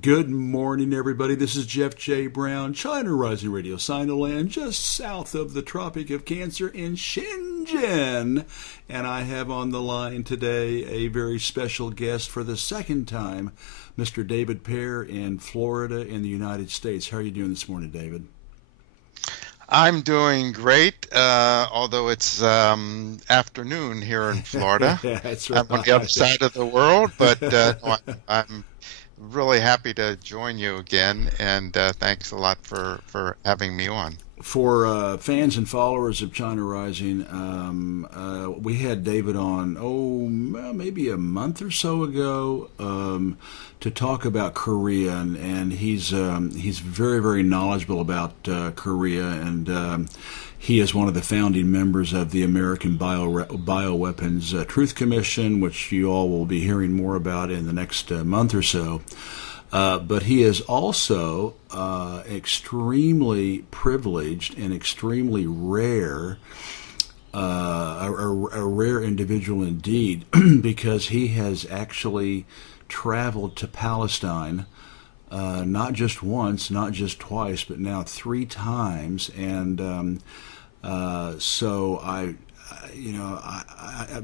Good morning, everybody. This is Jeff J. Brown, China Rising Radio, Sinoland, just south of the Tropic of Cancer in Shenzhen. And I have on the line today a very special guest for the second time, Mr. David Pear in Florida in the United States. How are you doing this morning, David? I'm doing great, although it's afternoon here in Florida. That's right. I'm on the other side of the world, but no, I'm really happy to join you again, and thanks a lot for having me on. For fans and followers of China Rising, we had David on, maybe a month or so ago to talk about Korea, and he's very, very knowledgeable about Korea, and he is one of the founding members of the American Bioweapons Truth Commission, which you all will be hearing more about in the next month or so. But he is also extremely privileged and extremely rare, a rare individual indeed, because he has actually traveled to Palestine, not just once, not just twice, but now 3 times. And so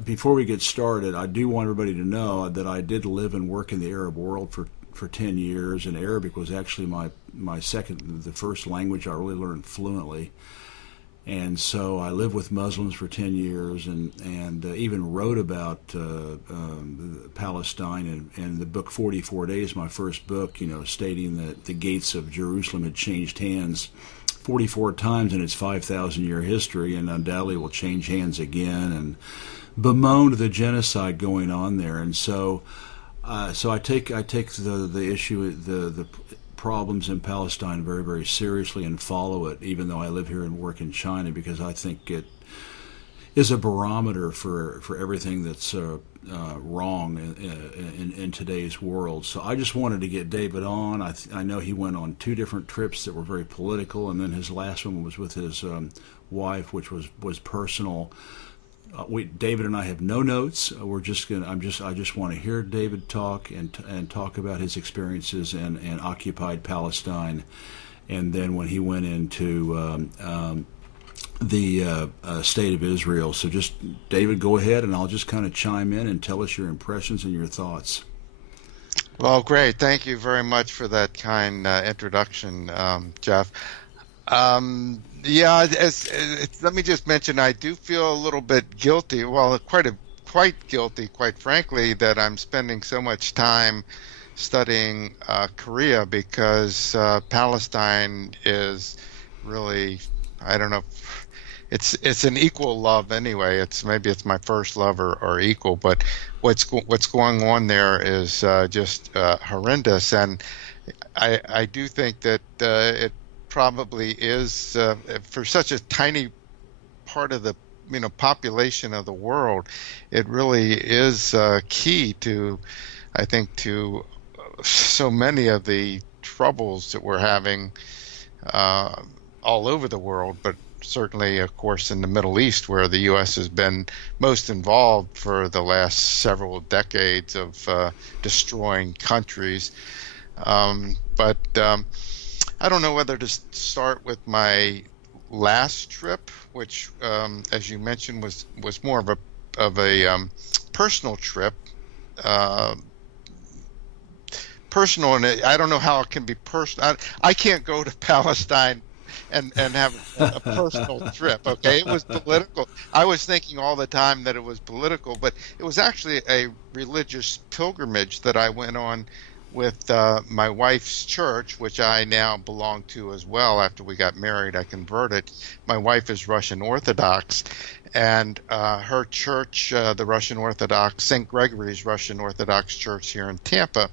before we get started, I do want everybody to know that I did live and work in the Arab world for 10 years, and Arabic was actually the first language I really learned fluently. And so I lived with Muslims for 10 years and even wrote about Palestine and the book 44 Days, my first book, stating that the gates of Jerusalem had changed hands 44 times in its 5,000-year history and undoubtedly will change hands again, and bemoaned the genocide going on there. And so I take the issue, the problems in Palestine very, very seriously and follow it, even though I live here and work in China, because I think it is a barometer for everything that's wrong in today's world. So I just wanted to get David on. I know he went on 2 different trips that were very political, and then his last one was with his wife, which was personal. David and I have no notes. I just want to hear David talk and talk about his experiences in occupied Palestine, and then when he went into the state of Israel. So just, David, go ahead, and I'll just kind of chime in and tell us your impressions and your thoughts. Well, great. Thank you very much for that kind introduction, Jeff. Let me just mention, I do feel a little bit guilty, quite guilty, quite frankly, that I'm spending so much time studying Korea, because Palestine is really, I don't know, it's an equal love anyway. Maybe it's my first love or equal, but what's going on there is just horrendous, and I do think that it probably is for such a tiny part of the population of the world, it really is key to, I think, to so many of the troubles that we're having all over the world, but certainly, of course, in the Middle East, where the U.S. has been most involved for the last several decades of destroying countries. But I don't know whether to start with my last trip, which, as you mentioned, was more of a personal trip. Personal, and I don't know how it can be personal. I can't go to Palestine and have a personal trip. Okay, it was political. I was thinking all the time that it was political, but it was actually a religious pilgrimage that I went on with my wife's church, which I now belong to as well. After we got married, I converted. My wife is Russian Orthodox, and her church, the Russian Orthodox, St. Gregory's Russian Orthodox Church here in Tampa,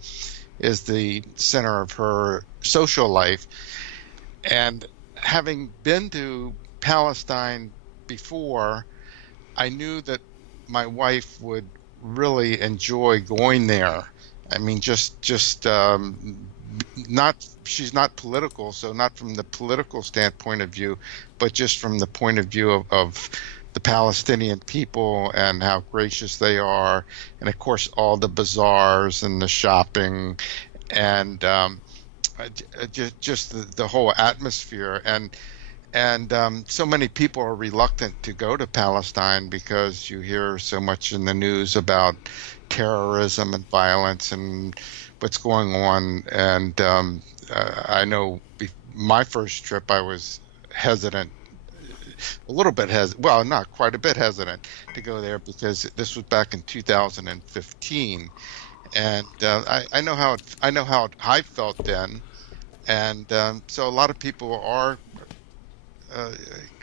is the center of her social life. And having been to Palestine before, I knew that my wife would really enjoy going there. I mean, not, she's not political, so not from the political standpoint of view, but just from the point of view of the Palestinian people and how gracious they are, and of course all the bazaars and the shopping and just the whole atmosphere, and so many people are reluctant to go to Palestine because you hear so much in the news about terrorism and violence and what's going on. And I know my first trip, I was hesitant, a little bit well, not quite a bit hesitant to go there because this was back in 2015, and I know how I felt then, and so a lot of people are uh,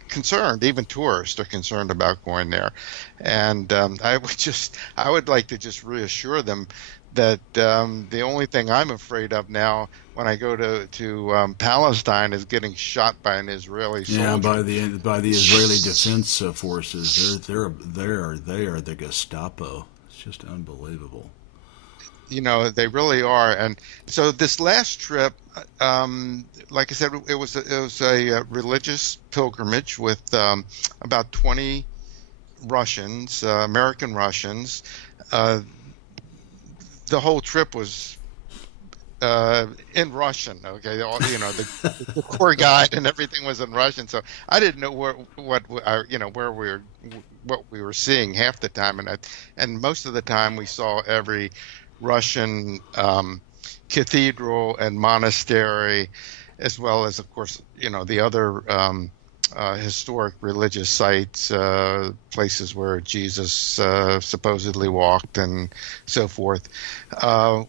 concerned. Even tourists are concerned about going there, and I would like to just reassure them that the only thing I'm afraid of now when I go to Palestine is getting shot by an Israeli Yeah, soldier. by the Israeli Defense Forces. They are the Gestapo. It's just unbelievable. You know, they really are. And so this last trip, like I said, it was a religious pilgrimage with about 20 Russians, American Russians. Uh, the whole trip was in Russian. Okay, you know, the tour guide and everything was in Russian, so I didn't know you know, where we were, what we were seeing half the time, and most of the time we saw every Russian cathedral and monastery, as well as, of course, you know, the other historic religious sites, places where Jesus supposedly walked and so forth.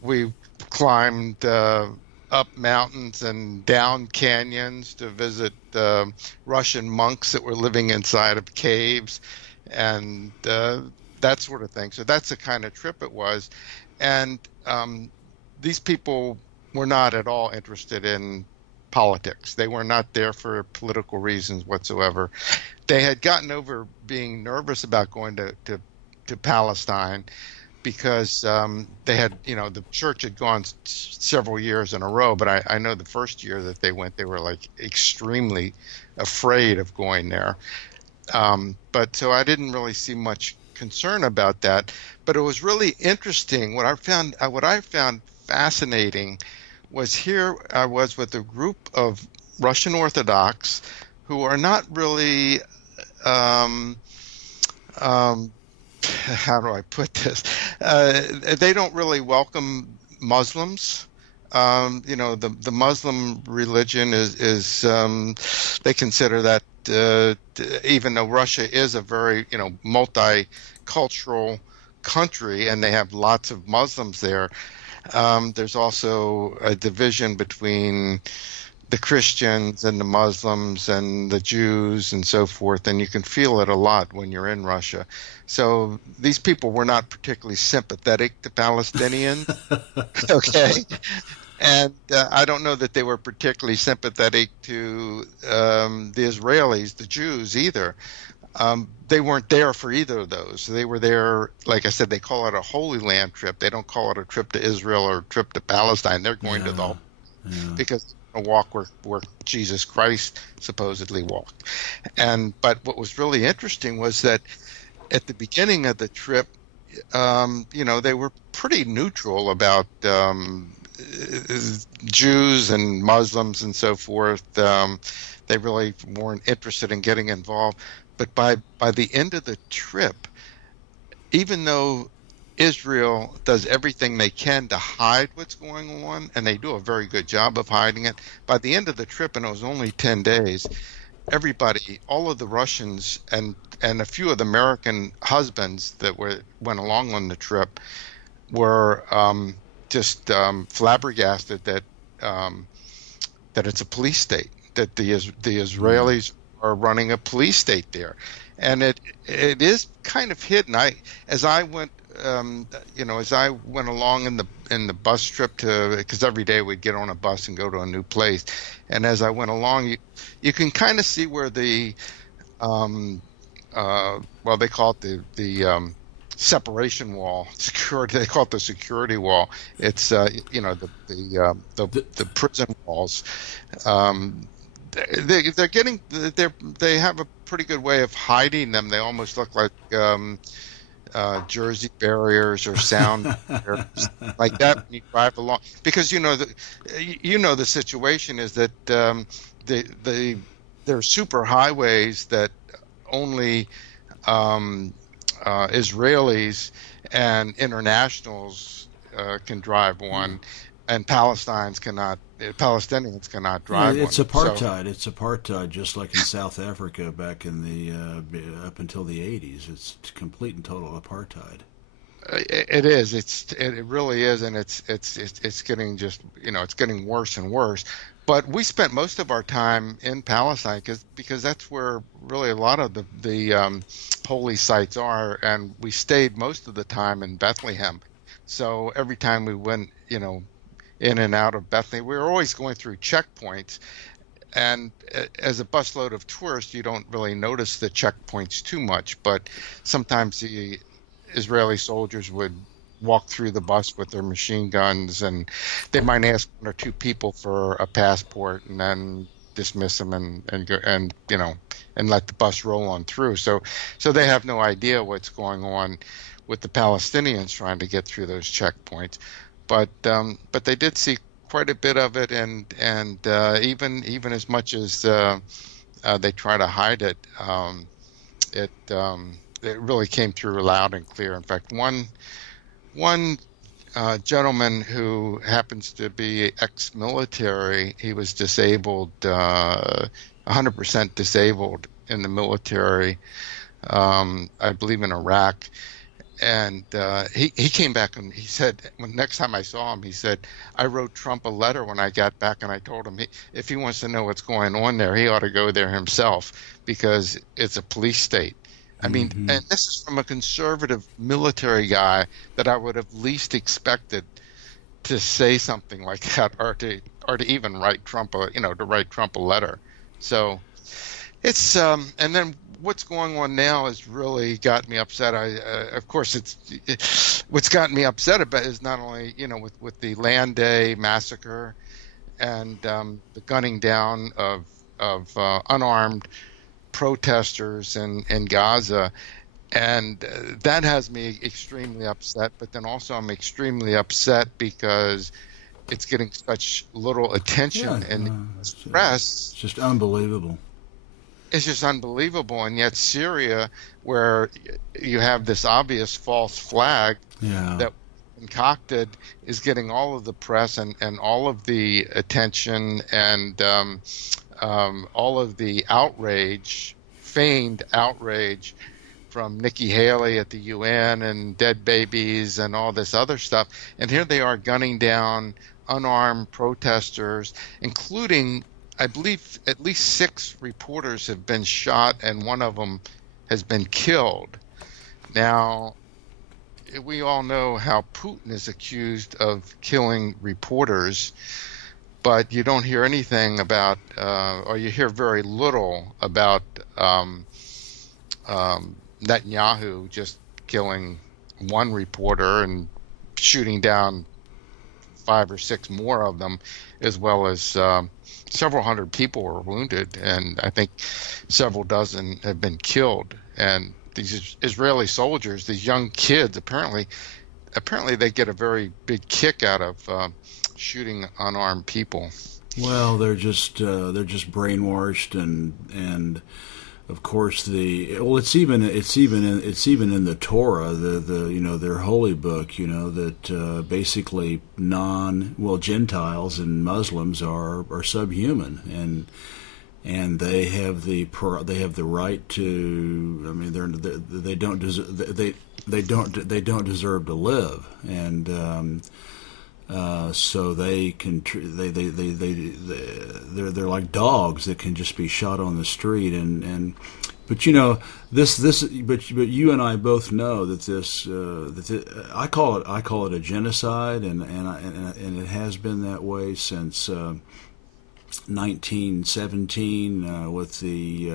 We climbed up mountains and down canyons to visit Russian monks that were living inside of caves and that sort of thing. So that's the kind of trip it was. And these people were not at all interested in politics. They were not there for political reasons whatsoever. They had gotten over being nervous about going to Palestine because they had, you know, the church had gone several years in a row, but I know the first year that they went, they were like extremely afraid of going there. But so I didn't really see much concern about that. But it was really interesting. What I found fascinating was here I was with a group of Russian Orthodox who are not really how do I put this? They don't really welcome Muslims. You know, the Muslim religion is they consider that even though Russia is a very, you know, multicultural country and they have lots of Muslims there, there's also a division between the Christians and the Muslims and the Jews and so forth, and you can feel it a lot when you're in Russia. So these people were not particularly sympathetic to Palestinians, okay? And I don't know that they were particularly sympathetic to the Israelis, the Jews, either. They weren't there for either of those. They were there, like I said, they call it a Holy Land trip. They don't call it a trip to Israel or a trip to Palestine. They're going to the whole, because a walk where Jesus Christ supposedly walked. But what was really interesting was that at the beginning of the trip, you know, they were pretty neutral about Jews and Muslims and so forth. They really weren't interested in getting involved. But by the end of the trip, even though Israel does everything they can to hide what's going on, and they do a very good job of hiding it, by the end of the trip, and it was only 10 days, everybody, all of the Russians and a few of the American husbands that went along on the trip were just flabbergasted that it's a police state, that the Israelis are running a police state there, and it is kind of hidden. As I went along in the bus trip because every day we'd get on a bus and go to a new place, and as I went along, you can kind of see where the well, they call it the separation wall, security. They call it the security wall. It's you know, the prison walls. They have a pretty good way of hiding them. They almost look like Jersey barriers or sound barriers like that when you drive along, because the situation is that there are super highways that only Israelis and internationals can drive one, and Palestinians cannot Yeah, drive it's one. apartheid. It's apartheid, just like in South Africa back in the up until the 80s. It's complete and total apartheid. It is. It really is, and it's getting it's getting worse and worse. But we spent most of our time in Palestine because that's where really a lot of the holy sites are, and we stayed most of the time in Bethlehem. So every time we went, in and out of Bethlehem, we were always going through checkpoints. And as a busload of tourists, you don't really notice the checkpoints too much, but sometimes the Israeli soldiers would walk through the bus with their machine guns, and they might ask one or two people for a passport and then dismiss them and go, and let the bus roll on through. So they have no idea what's going on with the Palestinians trying to get through those checkpoints. But they did see quite a bit of it, and even as much as they try to hide it, it really came through loud and clear. In fact, one gentleman who happens to be ex-military, he was disabled, 100% disabled in the military, I believe in Iraq. And he came back and he said, when next time I saw him, he said, I wrote Trump a letter when I got back, and I told him if he wants to know what's going on there, he ought to go there himself because it's a police state. I mean, and this is from a conservative military guy that I would have least expected to say something like that, or to even write Trump a letter. So it's and then what's going on now has really got me upset. Of course, what's gotten me upset about is not only with the Land Day massacre and the gunning down of unarmed protesters in Gaza, and that has me extremely upset. But then also I'm extremely upset because it's getting such little attention in the press. It's just unbelievable. It's just unbelievable. And yet Syria, where you have this obvious false flag that concocted, is getting all of the press and all of the attention and all of the outrage, feigned outrage from Nikki Haley at the UN and dead babies and all this other stuff. And here they are gunning down unarmed protesters, including, I believe, at least 6 reporters have been shot and one of them has been killed. Now, we all know how Putin is accused of killing reporters, but you don't hear anything about, or you hear very little about Netanyahu just killing one reporter and shooting down 5 or 6 more of them, as well as several hundred people were wounded, and I think several dozen have been killed. And these Israeli soldiers, these young kids, apparently they get a very big kick out of shooting unarmed people. Well, they're just brainwashed, and of course it's even in the Torah, their holy book, that basically Gentiles and Muslims are subhuman, and they have the right to. I mean, they don't deserve to live, and so they're like dogs that can just be shot on the street, but you and I both know that I call it a genocide, and it has been that way since 1917 with the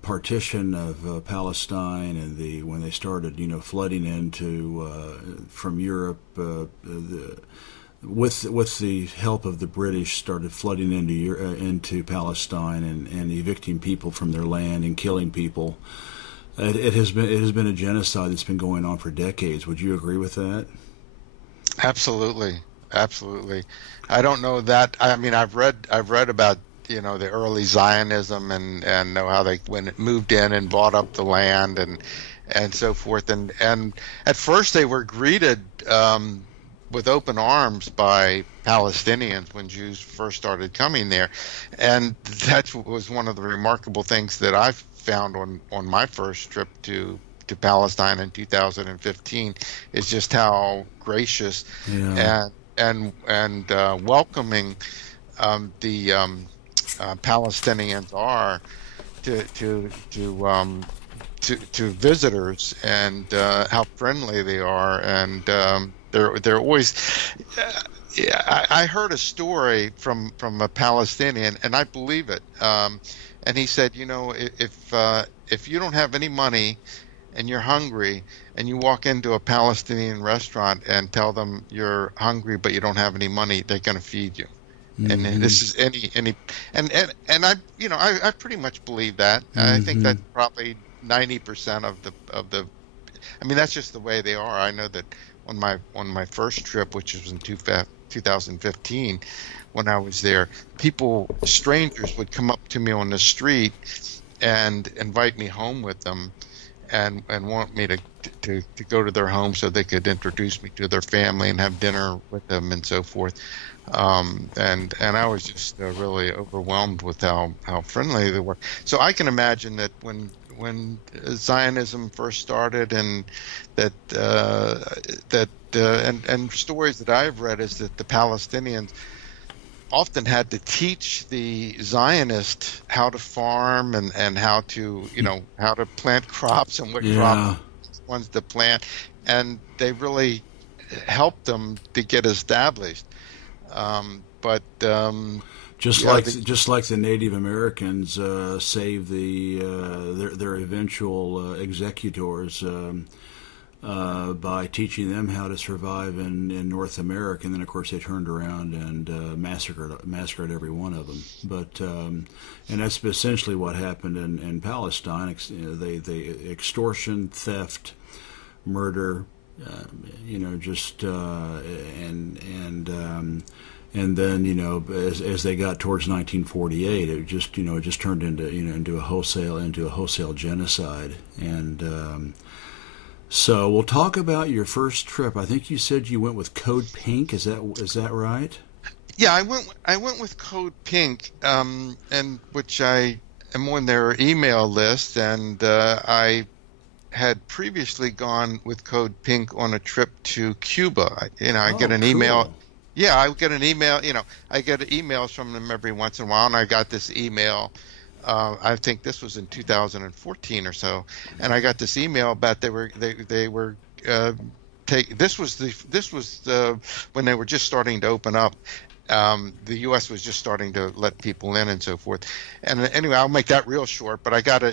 partition of Palestine, and when they started, flooding into from Europe, with the help of the British, started flooding into Palestine and evicting people from their land and killing people. It has been a genocide that's been going on for decades. Would you agree with that? Absolutely, absolutely. I don't know that. I mean, I've read about the early Zionism and know how they when it moved in and bought up the land and so forth. And at first they were greeted with open arms by Palestinians when Jews first started coming there, and that was one of the remarkable things that I found on my first trip to Palestine in 2015 is just how gracious Yeah. and welcoming the Palestinians are to to to um, to visitors and how friendly they are and they're always. Yeah, I heard a story from a Palestinian, and I believe it. And he said, if you don't have any money and you're hungry and you walk into a Palestinian restaurant and tell them you're hungry but you don't have any money, they're going to feed you. And Hmm. this is any and I pretty much believe that. I think Hmm. that's probably 90% of the. I mean, that's just the way they are. I know that on my first trip, which was in 2015, when I was there, strangers would come up to me on the street and invite me home with them and want me to go to their home so they could introduce me to their family and have dinner with them and so forth. And I was just really overwhelmed with how friendly they were. So I can imagine that when Zionism first started, and and stories that I've read is that the Palestinians often had to teach the Zionists how to farm and how to plant crops and what crop Yeah. ones to plant, and they really helped them to get established. But yeah, Just like the Native Americans saved their eventual executors by teaching them how to survive in North America, and then of course they turned around and massacred every one of them. But and that's essentially what happened in Palestine. They extortion, theft, murder, just and then as they got towards 1948, it just turned into a wholesale genocide. And so we'll talk about your first trip. I think you said you went with Code Pink. Is that right? yeah, I went with Code Pink, and which I am on their email list, and I had previously gone with Code Pink on a trip to Cuba. I get Oh, an email. cool. Yeah, I get an email. I get emails from them every once in a while, and I got this email. I think this was in 2014 or so, and I got this email about they were take. This was when they were just starting to open up. The U.S. was just starting to let people in and so forth. And anyway, I'll make that real short. But I got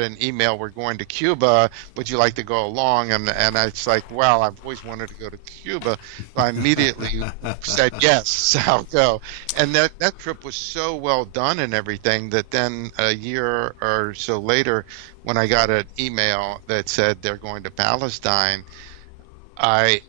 an email. We're going to Cuba. Would you like to go along? And it's like, well, I've always wanted to go to Cuba. So I immediately said yes, I'll go. And that trip was so well done and everything that then a year or so later, when I got an email that said they're going to Palestine, I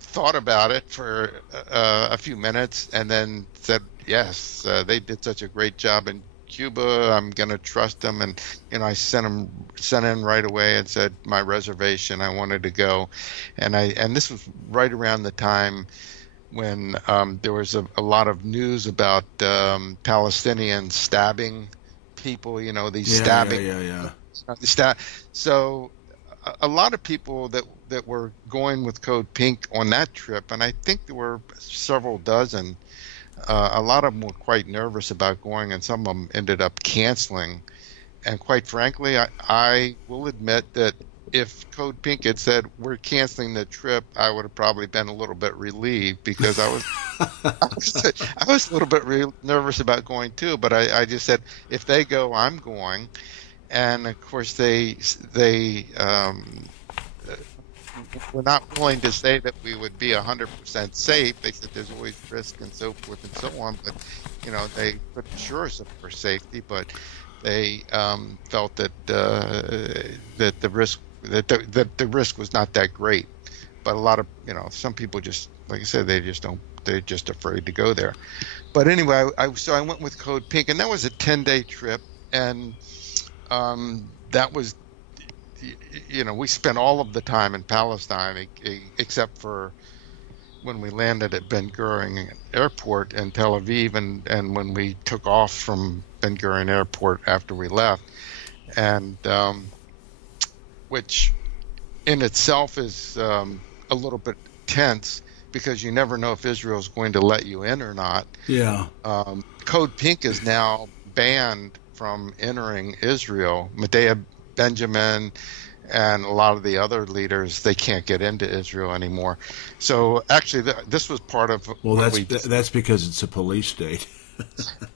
thought about it for a few minutes and then said, yes, they did such a great job in Cuba. I'm going to trust them. And, I sent in right away and said my reservation. I wanted to go. And this was right around the time when there was a lot of news about Palestinians stabbing people, these Yeah, yeah, stabbing, yeah, yeah. the stab. So a lot of people that were going with Code Pink on that trip, and I think there were several dozen. A lot of them were quite nervous about going, and some of them ended up canceling. And quite frankly, I will admit that if Code Pink had said we're canceling the trip, I would have probably been a little bit relieved because I was a little bit nervous about going too. But I just said if they go, I'm going. And of course they were not willing to say that we would be 100% safe. They said there's always risk and so forth and so on, but they couldn't assure us of our safety. But They felt that that the risk was not that great. But a lot of some people just, like I said, they just don't. They're just afraid to go there. But anyway, so I went with Code Pink, and that was a 10-day trip, and that was we spent all of the time in Palestine except for when we landed at Ben Gurion Airport in Tel Aviv, and when we took off from Ben Gurion Airport after we left, and which in itself is a little bit tense because you never know if Israel's going to let you in or not. Yeah. Code Pink is now banned from entering Israel. Medea Benjamin and a lot of the other leaders, they can't get into Israel anymore. So actually, this was part of that's because it's a police state.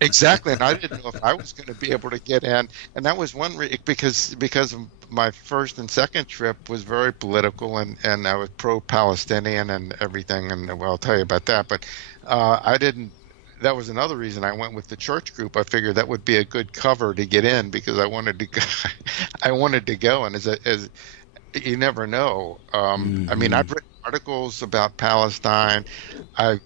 Exactly, and I didn't know if I was going to be able to get in, and that was one because of my first and second trip was very political, and I was pro-Palestinian and everything, and well, I'll tell you about that. But I didn't. That was another reason I went with the church group. I figured that would be a good cover to get in because I wanted to go. I wanted to go, and as you never know. I mean, I've written articles about Palestine. I've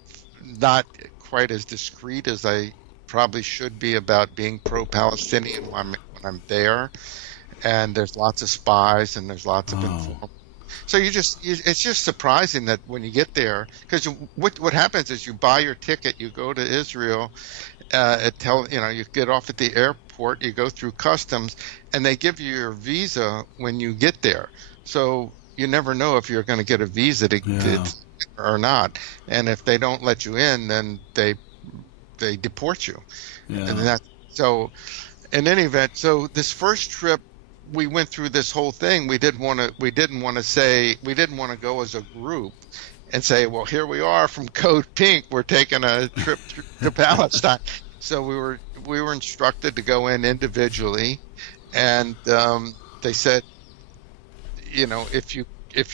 not quite as discreet as I probably should be about being pro-Palestinian when I'm there. And there's lots of spies and there's lots of informants. So it's just surprising that when you get there, because what happens is you buy your ticket, you go to Israel, you get off at the airport, you go through customs, and they give you your visa when you get there. So you never know if you're going to get a visa or not, and if they don't let you in, then they deport you. Yeah. And so in any event, so this first trip we went through this whole thing. We didn't want to go as a group and say, well, here we are from Code Pink, we're taking a trip to Palestine. So we were instructed to go in individually, and they said, if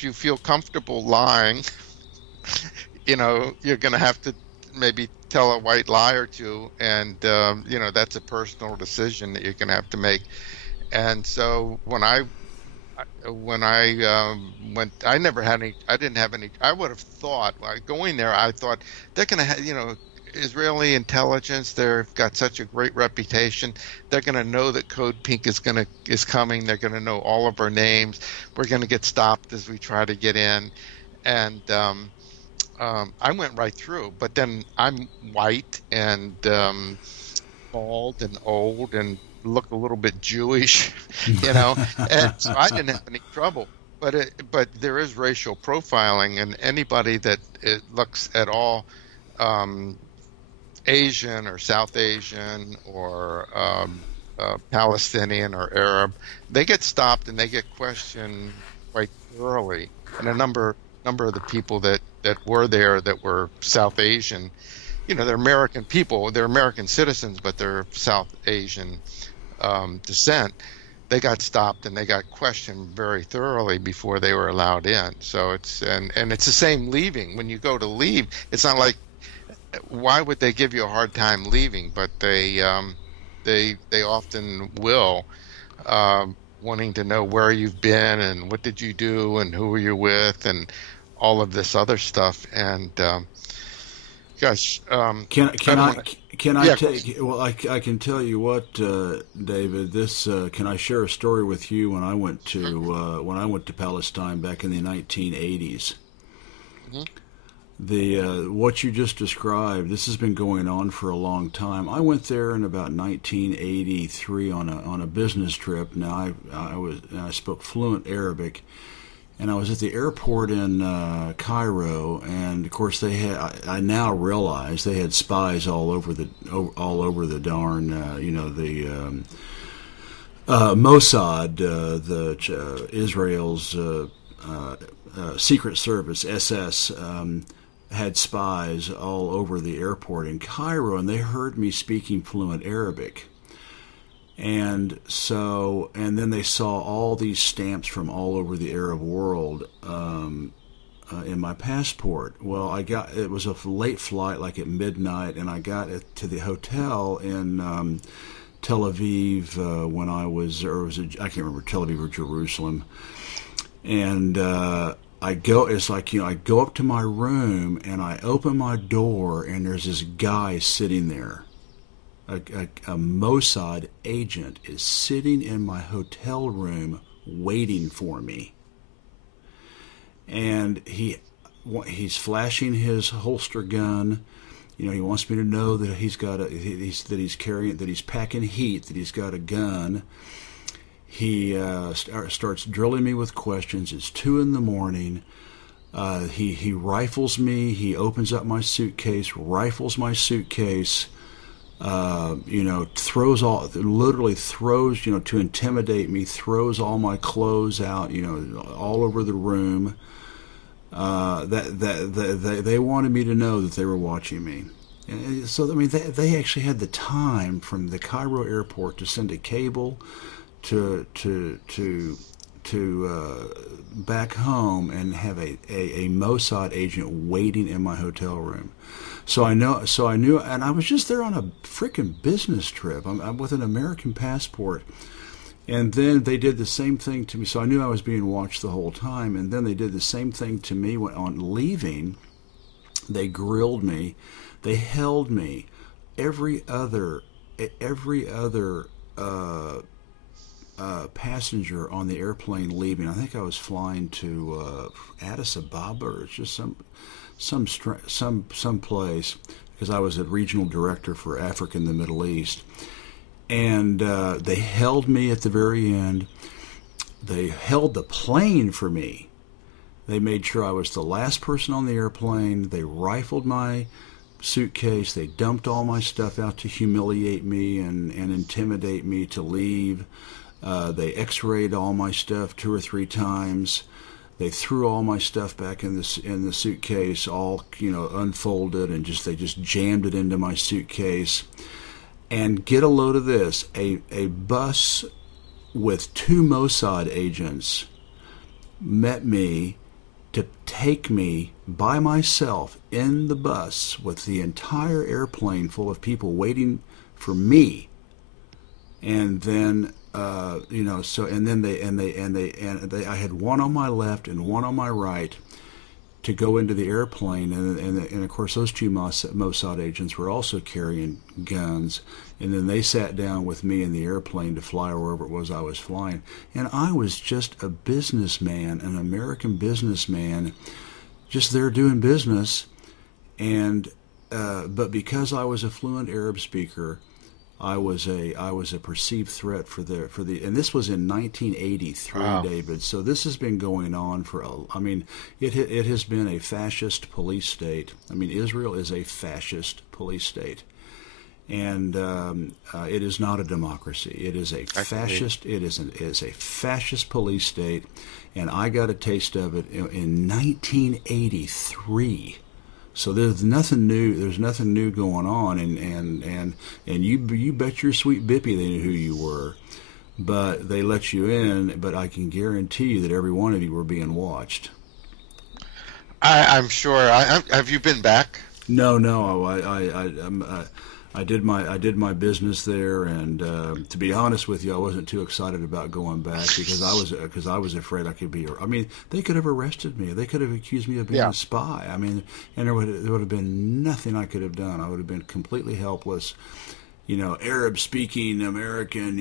you feel comfortable lying, you're going to have to maybe tell a white lie or two, and that's a personal decision that you're going to have to make. And so when I went, I didn't have any. I would have thought, going there, I thought they're going to have, Israeli intelligence. They've got such a great reputation. They're going to know that Code Pink is coming. They're going to know all of our names. We're going to get stopped as we try to get in, and I went right through. But then I'm white and bald and old and look a little bit Jewish, and so I didn't have any trouble. But there is racial profiling, and anybody that looks at all Asian or South Asian or Palestinian or Arab, they get stopped and they get questioned quite thoroughly. And a number of the people that were there that were South Asian, they're American people, they're American citizens, but they're South Asian descent. They got stopped and they got questioned very thoroughly before they were allowed in. So it's it's the same leaving. When you go to leave, it's not like, why would they give you a hard time leaving? But they often will, wanting to know where you've been and what did you do and who were you with and all of this other stuff. And gosh, can I take? Well, I can tell you what, David. This can I share a story with you? When I went to Palestine back in the 1980s. Mm-hmm. What you just described, this has been going on for a long time. I went there in about 1983 on a business trip. Now I spoke fluent Arabic, and I was at the airport in Cairo, and of course I now realize they had spies all over the darn the Mossad, Israel's Secret Service, SS. Had spies all over the airport in Cairo, and they heard me speaking fluent Arabic. And then they saw all these stamps from all over the Arab world in my passport. Well, it was a late flight, like at midnight, and I got to the hotel Tel Aviv when I was, or was it, I can't remember, Tel Aviv or Jerusalem. And I go, it's like, I go up to my room and I open my door and there's this guy sitting there. A Mossad agent is sitting in my hotel room waiting for me. And he's flashing his holster gun. He wants me to know that he's packing heat, that he's got a gun. He starts drilling me with questions. It's 2 in the morning. He rifles me. He opens up my suitcase, rifles my suitcase. Literally throws, to intimidate me, throws all my clothes out, all over the room. They wanted me to know that they were watching me. And so, they actually had the time from the Cairo airport to send a cable to back home and have a Mossad agent waiting in my hotel room. So I knew, and I was just there on a freaking business trip. I'm with an American passport. And then they did the same thing to me. So I knew I was being watched the whole time. And then they did the same thing to me on leaving. They grilled me. They held me. Every other passenger on the airplane leaving. I think I was flying to Addis Ababa, or it's just some place, because I was a regional director for Africa and the Middle East. And they held me at the very end. They held the plane for me. They made sure I was the last person on the airplane. They rifled my suitcase. They dumped all my stuff out to humiliate me and intimidate me to leave. They x-rayed all my stuff 2 or 3 times. They threw all my stuff back in the suitcase, all unfolded, and they just jammed it into my suitcase. And get a load of this: a bus with 2 Mossad agents met me to take me by myself in the bus with the entire airplane full of people waiting for me. And then I had one on my left and one on my right to go into the airplane, and of course those 2 Mossad agents were also carrying guns, and then they sat down with me in the airplane to fly wherever it was I was flying. And I was just a businessman, an American businessman, just there doing business. And but because I was a fluent Arab speaker, I was a perceived threat for the, and this was in 1983, wow. David. So this has been going on it has been a fascist police state. Israel is a fascist police state, and it is not a democracy. It is a fascist. It is a fascist police state, and I got a taste of it in 1983. So there's nothing new. There's nothing new going on, and you bet your sweet bippy they knew who you were, but they let you in. But I can guarantee you that every one of you were being watched. I'm sure. Have you been back? No. I did my business there, and to be honest with you, I wasn't too excited about going back because I was afraid I could be. They could have arrested me. They could have accused me of being a spy. And there would have been nothing I could have done. I would have been completely helpless. Arab-speaking American.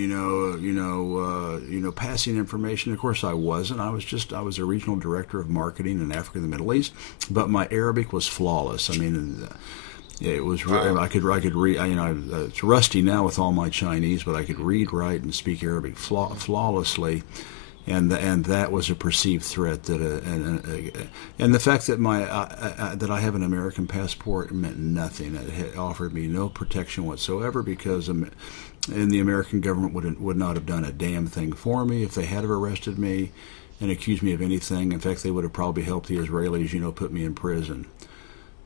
Passing information. Of course, I wasn't. I was a regional director of marketing in Africa and the Middle East, but my Arabic was flawless. It was. I could read. It's rusty now with all my Chinese, but I could read, write, and speak Arabic flawlessly, and that was a perceived threat. And the fact that that I have an American passport meant nothing. It offered me no protection whatsoever, because and the American government would not have done a damn thing for me if they had have arrested me and accused me of anything. In fact, they would have probably helped the Israelis, put me in prison.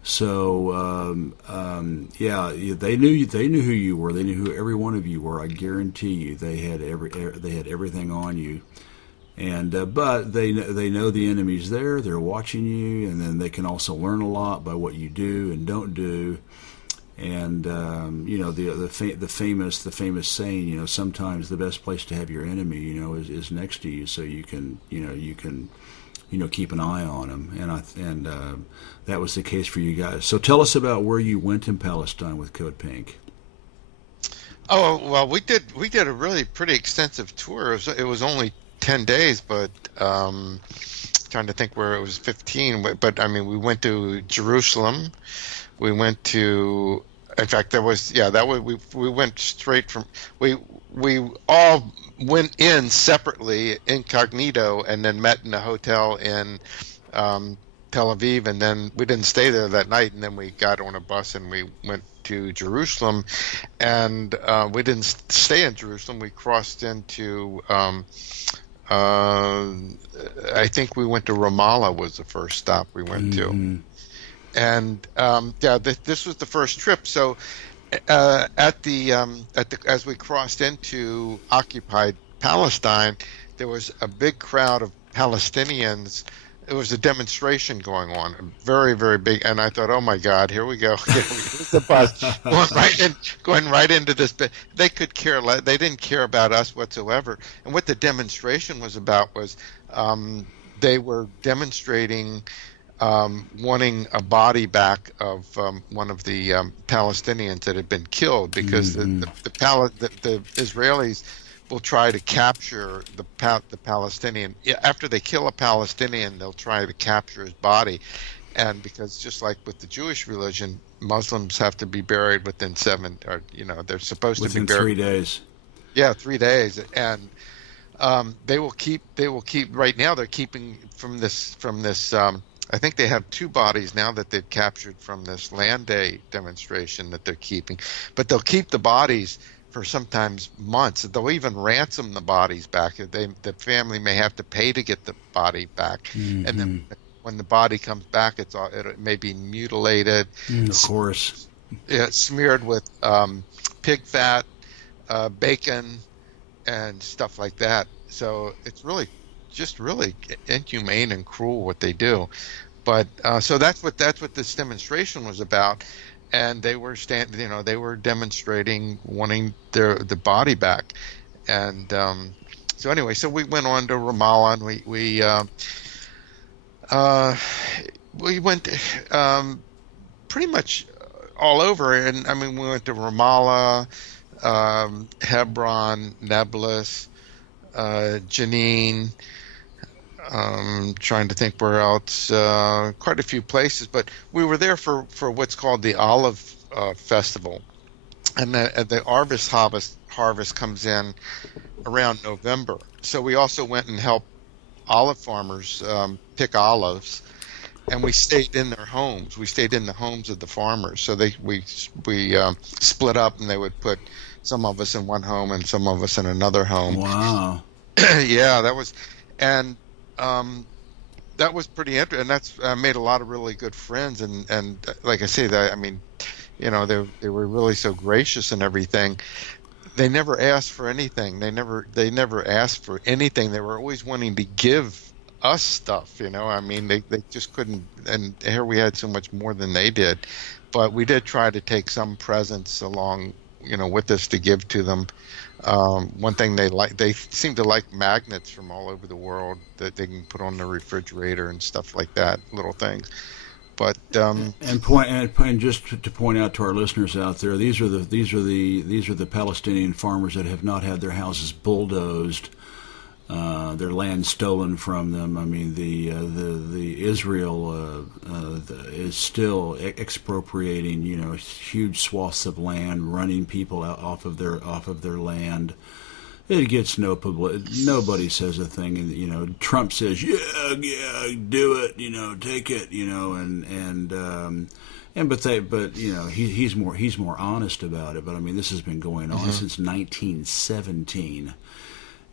So they knew who you were. They knew who every one of you were. I guarantee you, they had everything on you. And but they know the enemy's there. They're watching you, and then they can also learn a lot by what you do and don't do. And you know, the famous saying, you know, sometimes the best place to have your enemy, you know, is next to you, so you can, keep an eye on them. And that was the case for you guys. So tell us about where you went in Palestine with Code Pink. Oh, well, we did a really pretty extensive tour. It was only 10 days, but trying to think where it was 15. But I mean, we went to Jerusalem. We went to, in fact, we went straight from, we all went in separately, incognito, and then met in a hotel in Tel Aviv, and then we didn't stay there that night, and then we got on a bus and we went to Jerusalem, and we didn't stay in Jerusalem. We crossed into, I think we went to Ramallah was the first stop we went to. And this was the first trip. So as we crossed into occupied Palestine, there was a big crowd of Palestinians. It was a demonstration going on, very, very big. And I thought, oh my God, here we go. Here's the bus going right into this. They could care less. They didn't care about us whatsoever. And what the demonstration was about was they were demonstrating wanting a body back of one of the Palestinians that had been killed, because the Israelis will try to capture the Palestinian. After they kill a Palestinian, they'll try to capture his body. And because just like with the Jewish religion, Muslims have to be buried within they're supposed to be buried within 3 days. Yeah, 3 days. And they will keep right now. They're keeping from this. I think they have 2 bodies now that they've captured from this Land Day demonstration that they're keeping, but they'll keep the bodies for sometimes months. They'll even ransom the bodies back. The family may have to pay to get the body back, and then when the body comes back, it may be mutilated, of course, smeared with pig fat, bacon, and stuff like that. So it's really inhumane and cruel what they do. But so that's what this demonstration was about. And they were they were demonstrating wanting the body back. And so anyway, so we went on to Ramallah, and we went pretty much all over. And I mean, we went to Ramallah, Hebron, Nablus, Jenin, trying to think where else, quite a few places, but we were there for what's called the Olive Festival, and the harvest comes in around November. So we also went and helped olive farmers pick olives, and we stayed in their homes. We stayed in the homes of the farmers. So we split up, and they would put some of us in one home and some of us in another home. Wow. Yeah, that was, and that was pretty interesting. And that's made a lot of really good friends. And like I say, I mean, they were really so gracious and everything. They never asked for anything. They never asked for anything. They were always wanting to give us stuff. I mean, they just couldn't. And here we had so much more than they did, but we did try to take some presents along, with us to give to them. One thing they seem to like magnets from all over the world that they can put on the refrigerator and stuff like that, little things. But and just to point out to our listeners out there, these are the Palestinian farmers that have not had their houses bulldozed, their land stolen from them. I mean, the Israel is still expropriating, huge swaths of land, running people out off of their land. It gets no publicity. Nobody says a thing, and Trump says, "Yeah, do it, take it, he's more honest about it. But I mean, this has been going on since 1917.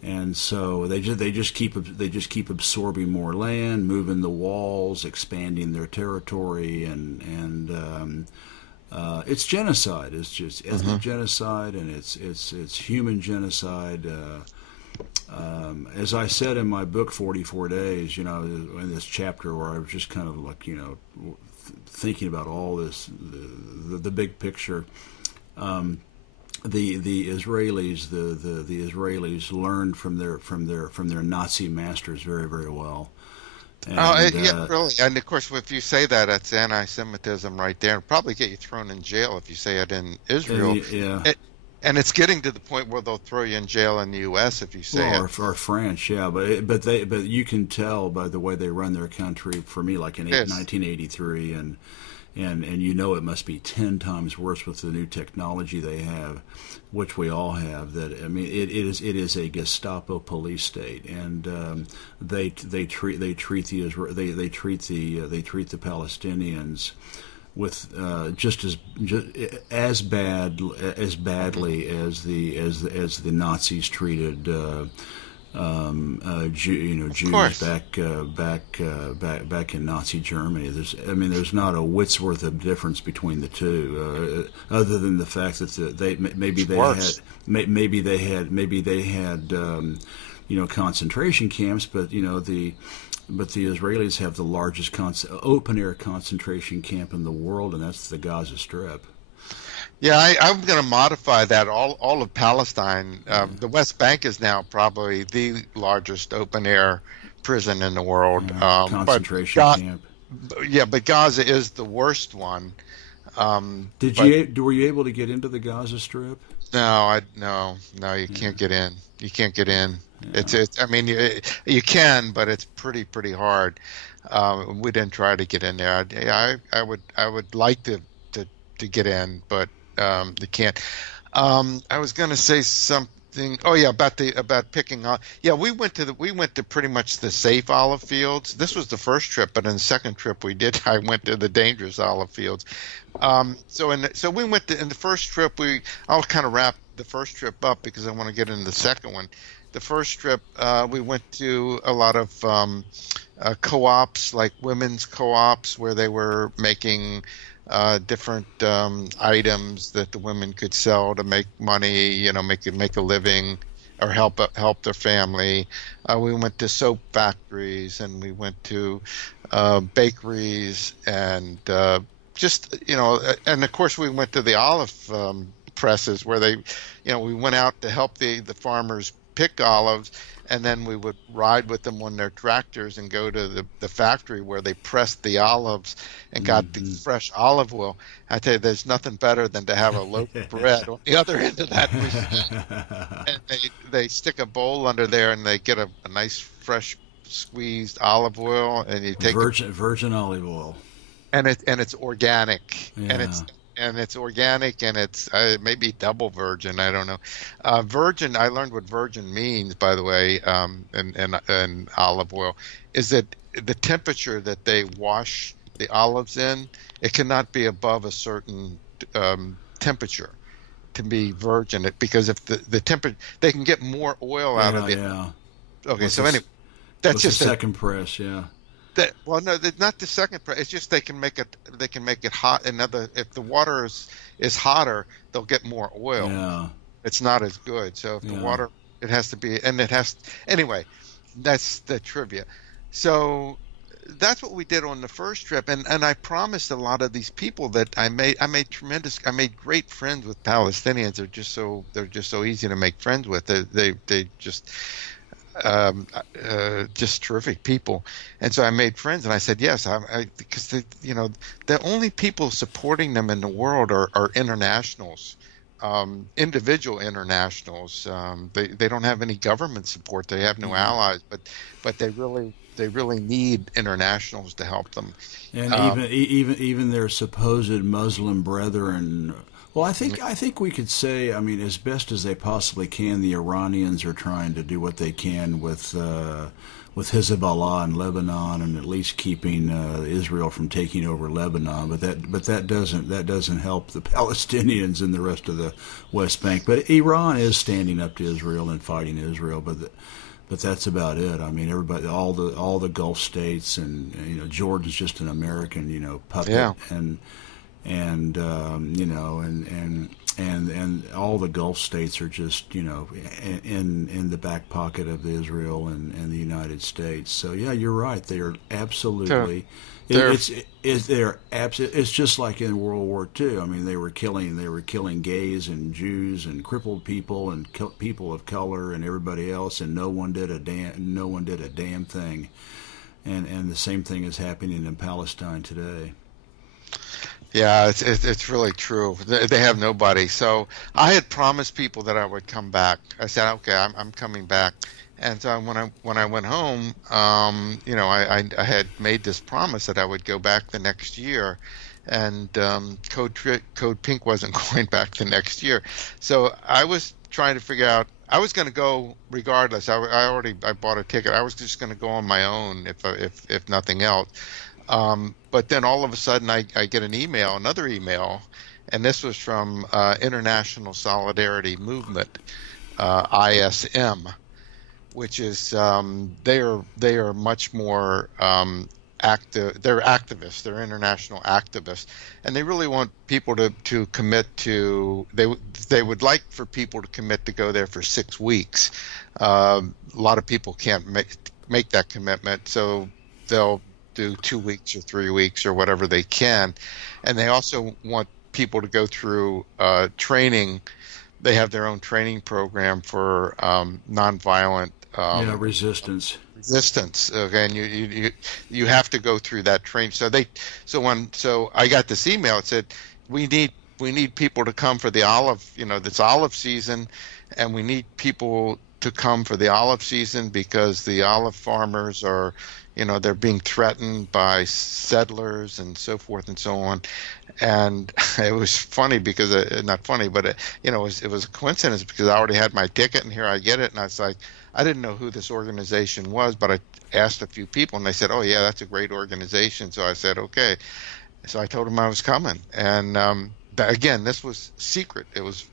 And so they just keep absorbing more land, moving the walls, expanding their territory, and it's genocide. It's just ethnic genocide, and it's human genocide. As I said in my book, 44 Days, in this chapter where I was just kind of like, thinking about all this, the big picture. The Israelis the Israelis learned from their Nazi masters very, very well. And, yeah, really. And of course, if you say that, that's anti-Semitism right there. It'll probably get you thrown in jail if you say it in Israel. Yeah. And it's getting to the point where they'll throw you in jail in the U.S. if you say it. Or French, yeah. But you can tell by the way they run their country. For me, like in 1983, and you know it must be 10 times worse with the new technology they have, which we all have. That, I mean, it is a Gestapo police state, and they treat the Palestinians with just as badly as the Nazis treated Jews back in Nazi Germany. There's not a whit's worth of difference between the two, other than the fact that maybe they had concentration camps, but the Israelis have the largest open-air concentration camp in the world, and that's the Gaza Strip. Yeah, I'm going to modify that. All of Palestine, the West Bank is now probably the largest open-air prison in the world. Concentration camp. Yeah, but Gaza is the worst one. Were you able to get into the Gaza Strip? No, you can't get in. You can't get in. Yeah. I mean, you can, but it's pretty hard. We didn't try to get in there. I would like to get in, but they can't. I was going to say something. Oh yeah, about picking on. Yeah, we went to pretty much the safe olive fields. This was the first trip, but in the second trip I went to the dangerous olive fields. So we went in the first trip. I'll kind of wrap the first trip up because I want to get into the second one. The first trip, we went to a lot of co-ops, like women's co-ops, where they were making different items that the women could sell to make money, make a living, or help their family. We went to soap factories, and we went to bakeries, and and of course we went to the olive presses where we went out to help the farmers pick olives, and then we would ride with them on their tractors and go to the factory where they pressed the olives and got the fresh olive oil. I tell you, there's nothing better than to have a loaf of bread on the other end of that machine. And they stick a bowl under there, and they get a nice fresh squeezed olive oil, and you take virgin olive oil, and it's organic, yeah. And it's organic, and it's maybe double virgin. I don't know. Virgin. I learned what virgin means, by the way, in olive oil, is that the temperature that they wash the olives in, it cannot be above a certain temperature to be virgin. Because if the temperature, they can get more oil out of it. Yeah. Okay. Anyway, that's just the second press. Yeah. No, not the second press. It's just they can make it hot. If the water is hotter, they'll get more oil. Yeah. It's not as good. So if the water, it has to be, and it has. Anyway, that's the trivia. So that's what we did on the first trip, and I promised a lot of these people that I made great friends with Palestinians. They're just so easy to make friends with. They just terrific people, and so I made friends, and I said yes, because the only people supporting them in the world are internationals, individual internationals. They don't have any government support. They have no allies, but they really need internationals to help them. And even their supposed Muslim brethren. Well, I think we could say, I mean, as best as they possibly can, the Iranians are trying to do what they can with Hezbollah in Lebanon, and at least keeping Israel from taking over Lebanon. But that doesn't help the Palestinians and the rest of the West Bank. But Iran is standing up to Israel and fighting Israel. But that's about it. I mean, everybody, all the Gulf states, and Jordan's just an American puppet. Yeah. And and all the Gulf states are just in the back pocket of Israel and the United States. So yeah, you're right. They are absolutely. They're It's just like in World War II. I mean, they were killing gays and Jews and crippled people and people of color and everybody else, and no one did a damn thing. And the same thing is happening in Palestine today. Yeah, it's really true. They have nobody. So I had promised people that I would come back. I said, okay, I'm coming back. And so when I went home, I had made this promise that I would go back the next year, and Code Pink wasn't going back the next year. So I was trying to figure out. I was going to go regardless. I bought a ticket. I was just going to go on my own if nothing else. But then all of a sudden I get another email, and this was from International Solidarity Movement, ISM, which is they are much more active. They're activists. They're international activists, and they really want people to commit to. They would like for people to commit to go there for 6 weeks. A lot of people can't make that commitment, so they'll do 2 weeks or 3 weeks or whatever they can. And they also want people to go through training. They have their own training program for nonviolent Resistance. Okay, and you have to go through that training. So I got this email. It said we need people to come for the this olive season, and we need people to come for the olive season because the olive farmers are, they're being threatened by settlers and so forth and so on. And it was funny because not funny, but it was a coincidence because I already had my ticket, and here I get it, and I was like, I didn't know who this organization was, but I asked a few people, and they said, "Oh yeah, that's a great organization." So I said, "Okay." So I told them I was coming, and again, this was secret. It was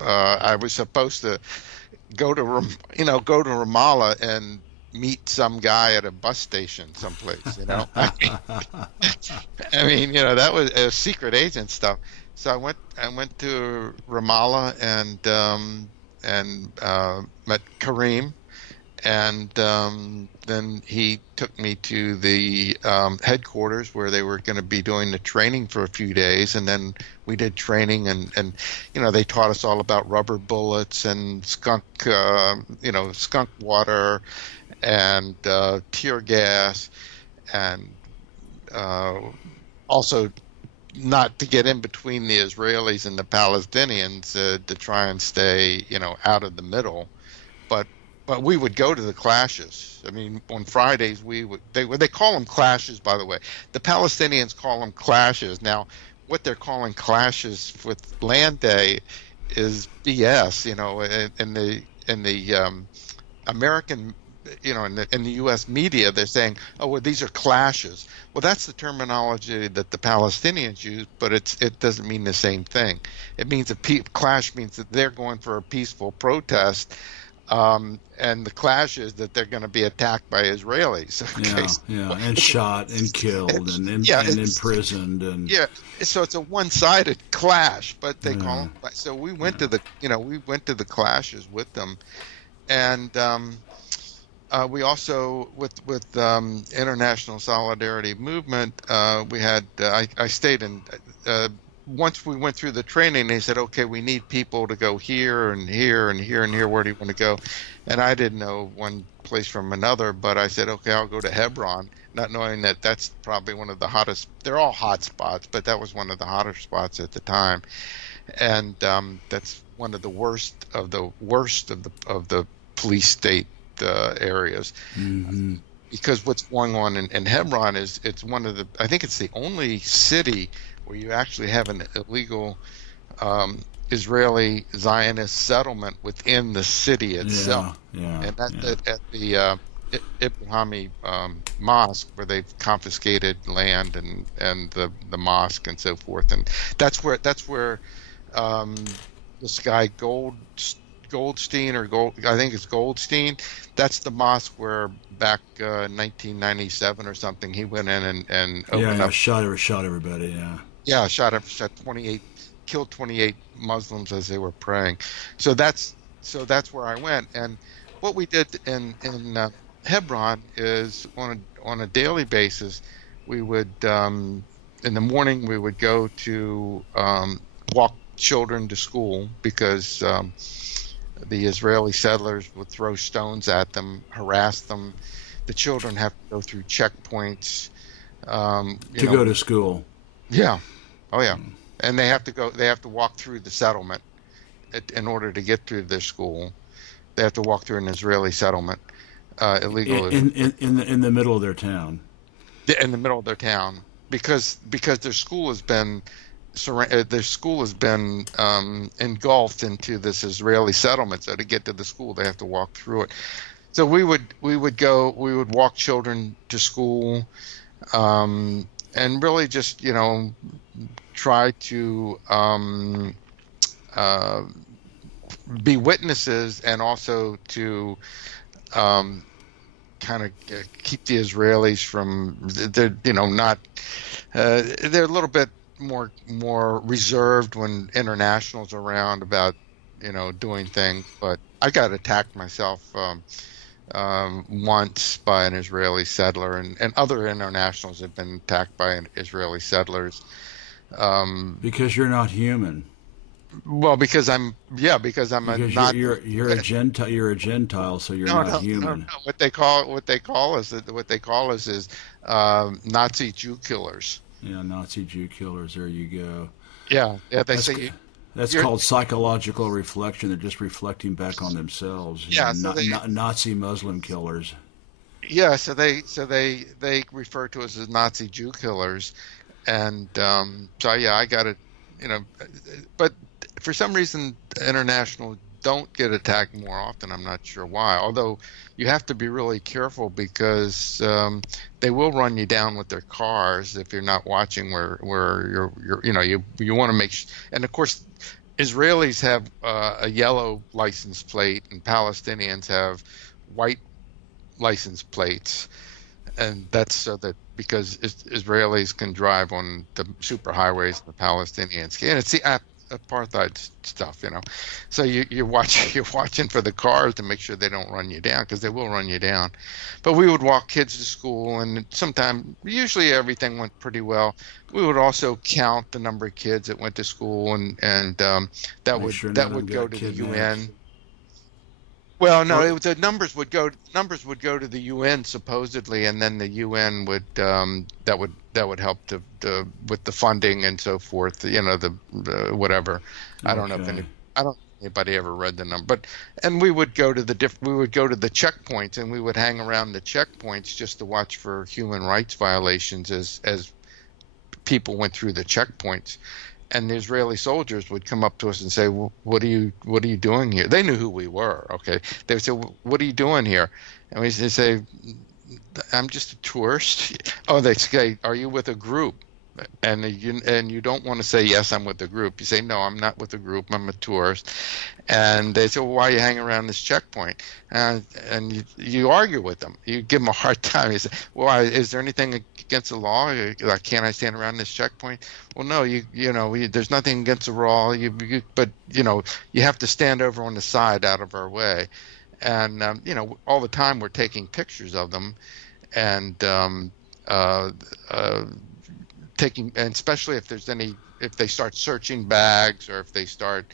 I was supposed to go to Ramallah and meet some guy at a bus station someplace. I mean, that was secret agent stuff. So I went to Ramallah and met Kareem, and then he took me to the headquarters where they were going to be doing the training for a few days, and then we did training, and they taught us all about rubber bullets and skunk water and tear gas, and also not to get in between the Israelis and the Palestinians to try and stay out of the middle, but we would go to the clashes. I mean, on Fridays they call them clashes, by the way. The Palestinians call them clashes. Now, what they're calling clashes with Land Day is BS. In the American, in the U.S. media, they're saying, "Oh, well, these are clashes." Well, that's the terminology that the Palestinians use, but it doesn't mean the same thing. It means clash means that they're going for a peaceful protest. And the clash is that they're going to be attacked by Israelis. Okay? And shot and killed and imprisoned and So it's a one-sided clash, but they call them. So we went to the clashes with them, and we also with International Solidarity Movement. We had I stayed in. Once we went through the training, they said, okay, we need people to go here and here and here and here. Where do you want to go? And I didn't know one place from another, but I said, okay, I'll go to Hebron, not knowing that that's probably one of the hottest. They're all hot spots, but that was one of the hotter spots at the time. And that's one of the worst of the police state areas. Mm-hmm. Because what's going on in Hebron is I think it's the only city where you actually have an illegal Israeli Zionist settlement within the city itself. And that's at the Ibrahimi Mosque, where they've confiscated land and the mosque and so forth. And that's where this guy Goldstein I think it's Goldstein. That's the mosque where back 1997 or something he went in and opened up. Shot everybody. Yeah, shot 28, killed 28 Muslims as they were praying. So that's where I went. And what we did in Hebron is on a daily basis, we would in the morning we would go to walk children to school because the Israeli settlers would throw stones at them, harass them. The children have to go through checkpoints. You To know, go to school. yeah. Oh yeah, and they have to go. They have to walk through the settlement in order to get to their school. They have to walk through an Israeli settlement, illegal In the middle of their town. in the middle of their town because their school has been engulfed into this Israeli settlement. So to get to the school, they have to walk through it. So we would walk children to school, and really just try to uh, be witnesses and also to kind of keep the Israelis from they're not they're a little bit more reserved when internationals are around about doing things. But I got attacked myself once by an Israeli settler, and other internationals have been attacked by Israeli settlers. Because you're not human. Well, because I'm Because not. you're a Gentile. You're a Gentile, so you're No, not human. no. What they call us is Nazi Jew killers. Yeah, Nazi Jew killers. There you go. Yeah. They That's say that's you're. called psychological reflection. They're just reflecting back on themselves. Yeah, so Nazi Muslim killers. yeah, so they refer to us as Nazi Jew killers, and so yeah, I got it. You know, but for some reason, international don't get attacked more often. I'm not sure why. Although you have to be really careful because they will run you down with their cars if you're not watching where you want to and of course Israelis have a yellow license plate and Palestinians have white license plates, and that's so that because Israelis can drive on the superhighways, the Palestinians can. It's the apartheid stuff. So you're watching for the cars to make sure they don't run you down because they will run you down. But we would walk kids to school, and usually everything went pretty well. We would also count the number of kids that went to school, and Make sure none that of them would go got to the kidnapped. UN. Well, no, Or the numbers would go to the UN supposedly, and then the UN would that would help with the funding and so forth. The whatever. I don't know if okay. I don't think anybody ever read the number, and we would go to the checkpoints, and we would hang around the checkpoints just to watch for human rights violations as people went through the checkpoints. And the Israeli soldiers would come up to us and say, well, what are you doing here? They knew who we were. Okay. They would say, well, what are you doing here? And we say, I'm just a tourist. Oh, they say, are you with a group? And you don't want to say, yes, I'm with a group. You say, no, I'm not with a group. I'm a tourist. And they say, well, why are you hanging around this checkpoint? And you argue with them. You give them a hard time. You say, well, is there anything against the law? Like, can't I stand around this checkpoint? Well, no, there's nothing against the law. But you have to stand over on the side out of our way. And all the time we're taking pictures of them, and taking, and especially if they start searching bags or if they start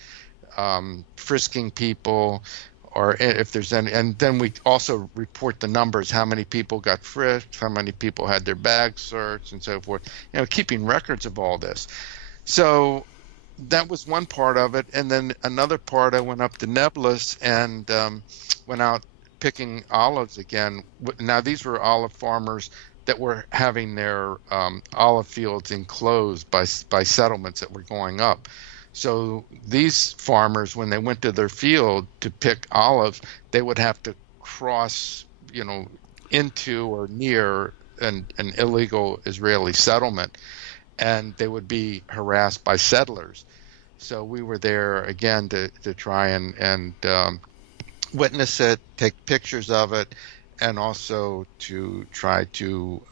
frisking people, or if there's any, and then we also report the numbers, how many people got frisked, how many people had their bags searched, and so forth. Keeping records of all this. So that was one part of it, and then another part, I went up to Nablus and went out picking olives again. Now these were olive farmers that were having their olive fields enclosed by settlements that were going up. So these farmers, when they went to their field to pick olives, they would have to cross, into or near an illegal Israeli settlement, and they would be harassed by settlers. So we were there again to try and witness it, take pictures of it, and also to try to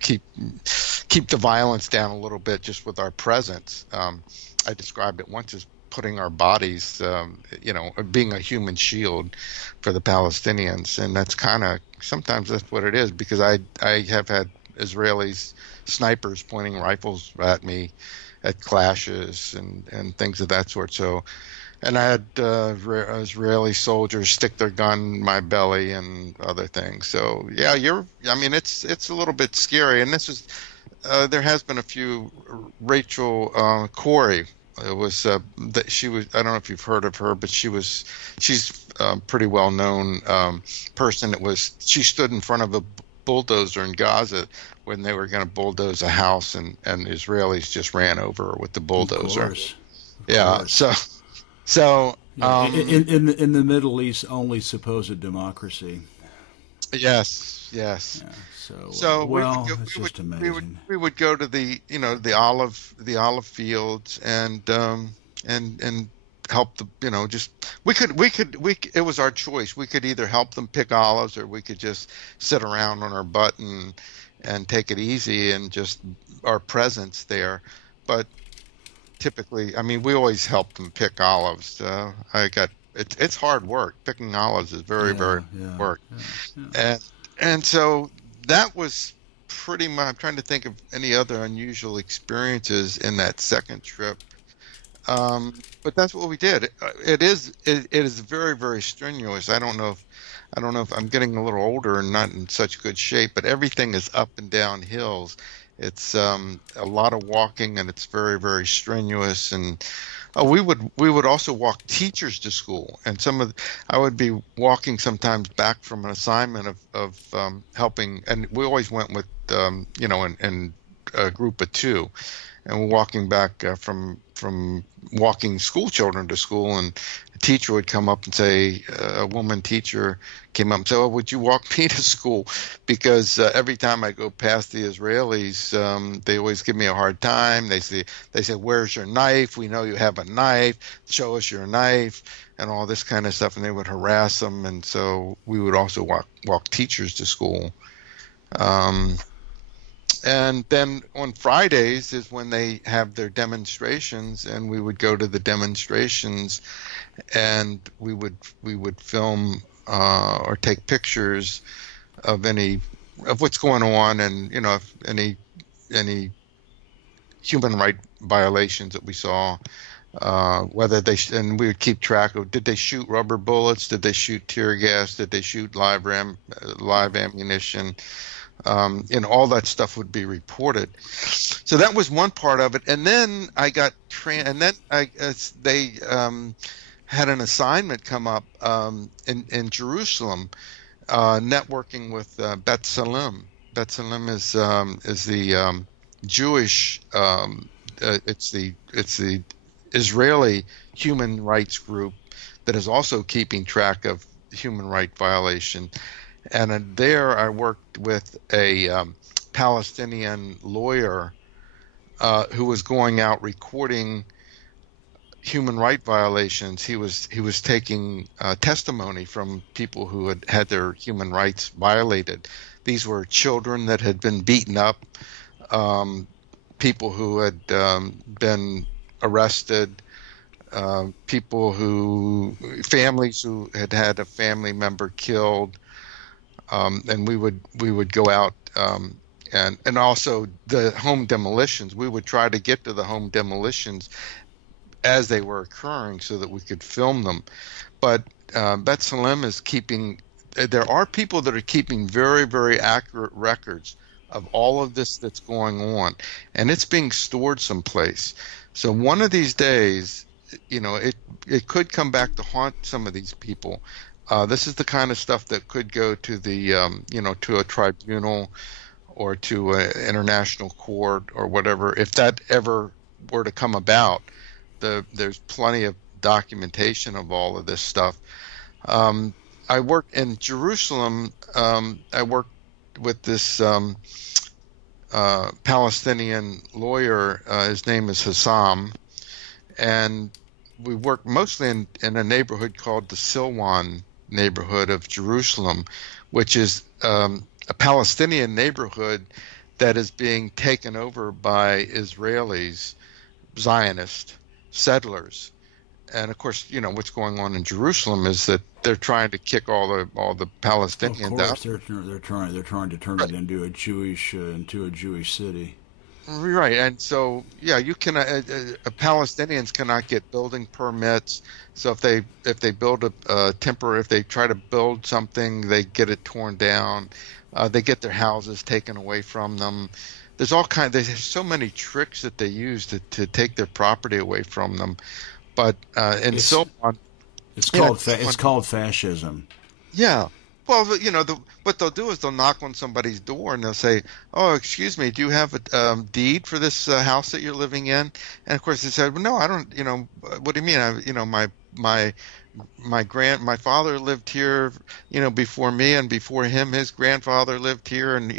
keep the violence down a little bit just with our presence. I described it once as putting our bodies, being a human shield for the Palestinians, and that's kind of sometimes that's what it is, because I have had Israelis snipers pointing rifles at me at clashes and things of that sort. So, and I had Israeli soldiers stick their gun in my belly and other things. So yeah, it's a little bit scary. And this is there has been a few. Rachel Corey. It was she was. I don't know if you've heard of her, but she's a pretty well known person. She stood in front of a bulldozer in Gaza when they were going to bulldoze a house, and Israelis just ran over her with the bulldozer. Of yeah. course. So in the Middle East, only supposed democracy. Yes. Yeah, so it's just amazing. We would go to the olive fields and help it was our choice. We could either help them pick olives, or we could just sit around on our butt and take it easy and just our presence there. But typically, we always help them pick olives. It's hard work. Picking olives is very work. Yeah. And so that was pretty much. I'm trying to think of any other unusual experiences in that second trip. But that's what we did. It is very, very strenuous. I don't know if I'm getting a little older and not in such good shape, but everything is up and down hills. It's a lot of walking, and it's very, very strenuous. And we would also walk teachers to school, and I would be walking sometimes back from an assignment of helping, and we always went with in a group of two, and we're walking back from walking school children to school, and a teacher would come up and say, a woman teacher came up and said, "Oh, would you walk me to school?" Because every time I go past the Israelis, they always give me a hard time. They say, "Where's your knife? We know you have a knife. Show us your knife," and all this kind of stuff. And they would harass them, and so we would also walk teachers to school. And then on Fridays is when they have their demonstrations, and we would go to the demonstrations, and we would film or take pictures of what's going on, and if any human right violations that we saw, and we would keep track of, did they shoot rubber bullets, did they shoot tear gas, did they shoot live ammunition. All that stuff would be reported. So that was one part of it. And then they had an assignment come up in Jerusalem, networking with B'Tselem. B'Tselem is the Jewish. It's the Israeli human rights group that is also keeping track of human rights violation. And there I worked with a Palestinian lawyer who was going out recording human rights violations. He was taking testimony from people who had their human rights violated. These were children that had been beaten up, people who had been arrested, families who had a family member killed. And we would go out and also the home demolitions. We would try to get to the home demolitions as they were occurring so that we could film them. But B'Tselem is keeping. There are people that are keeping very, very accurate records of all of this that's going on, and it's being stored someplace. So one of these days, it could come back to haunt some of these people. This is the kind of stuff that could go to the, to a tribunal or to an international court or whatever. If that ever were to come about, there's plenty of documentation of all of this stuff. I worked in Jerusalem. I worked with this Palestinian lawyer. His name is Hassam, and we worked mostly in a neighborhood called the Silwan neighborhood of Jerusalem, which is a Palestinian neighborhood that is being taken over by Israelis, Zionist settlers. And of course, what's going on in Jerusalem is that they're trying to kick all the Of Palestinians out. course, they're trying to turn it into a Jewish city. Right, and so yeah, you can Palestinians cannot get building permits. So if they build a temporary, if they try to build something, they get it torn down. They get their houses taken away from them. There's so many tricks that they use to take their property away from them. But and It's so on. it's Yeah, called it's called fascism. yeah. Well, what they'll do is they'll knock on somebody's door and they'll say, "Oh, excuse me, do you have a deed for this house that you're living in?" And of course they said, "Well, no, I don't. What do you mean? My father lived here, before me, and before him, his grandfather lived here, and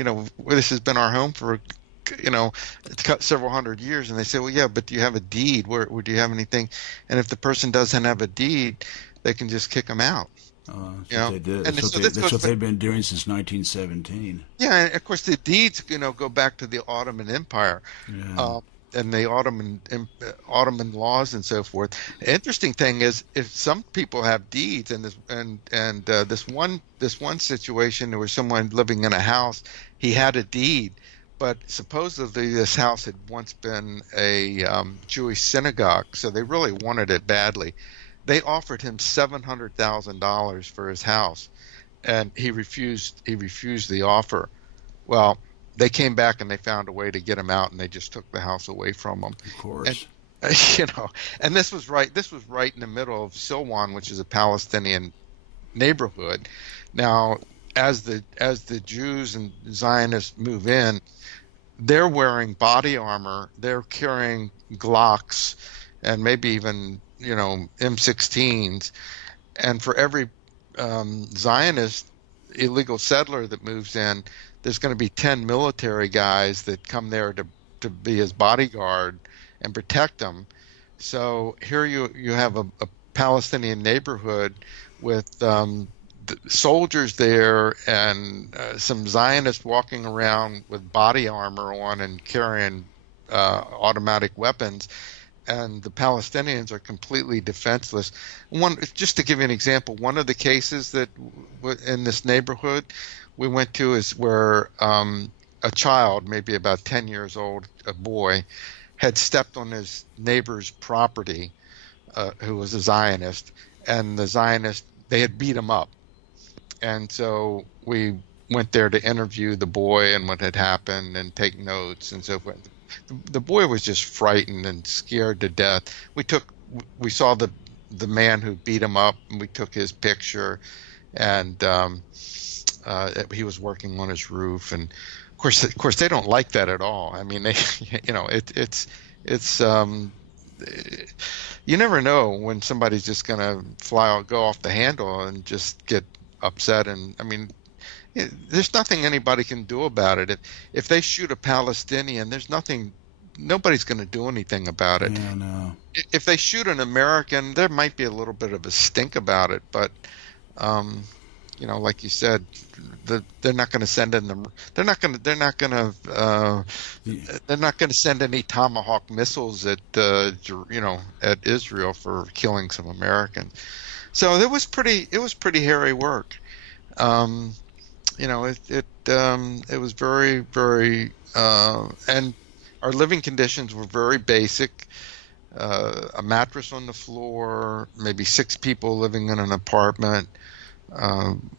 this has been our home for." Several hundred years, and they say, well, yeah, but do you have a deed? Where do you have anything? And if the person doesn't have a deed, they can just kick them out. That's what they did. And That's what they've been doing since 1917. yeah, and of course the deeds, go back to the Ottoman Empire, Yeah. and the Ottoman laws and so forth. The interesting thing is, if some people have deeds, and this one situation, there was someone living in a house, he had a deed. But supposedly this house had once been a Jewish synagogue, so they really wanted it badly. They offered him $700,000 for his house, and he refused. He refused the offer. Well, they came back and they found a way to get him out, and they just took the house away from him. Of course. And, and this was right. This was right in the middle of Silwan, which is a Palestinian neighborhood. Now, as the Jews and Zionists move in, they're wearing body armor, they're carrying Glocks, and maybe even M16s, and for every Zionist illegal settler that moves in, there's going to be 10 military guys that come there to be his bodyguard and protect him. So here you have a Palestinian neighborhood with soldiers there, and some Zionists walking around with body armor on and carrying automatic weapons, and the Palestinians are completely defenseless. Just to give you an example, one of the cases that in this neighborhood we went to is where a child, maybe about 10 years old, a boy, had stepped on his neighbor's property, who was a Zionist, and the Zionist, they had beat him up. And so we went there to interview the boy and what had happened and take notes and so forth. The boy was just frightened and scared to death. We saw the man who beat him up, and we took his picture, and he was working on his roof. And of course, they don't like that at all. I mean, it's you never know when somebody's just going to go off the handle and just get upset. And I mean, there's nothing anybody can do about it. If they shoot a Palestinian, nobody's going to do anything about it. Yeah, no. If they shoot an American, there might be a little bit of a stink about it, but like you said, they're not going to send in them. They're not going to send any Tomahawk missiles at Israel for killing some Americans. So it was pretty hairy work. It was very, very, and our living conditions were very basic. A mattress on the floor, maybe 6 people living in an apartment.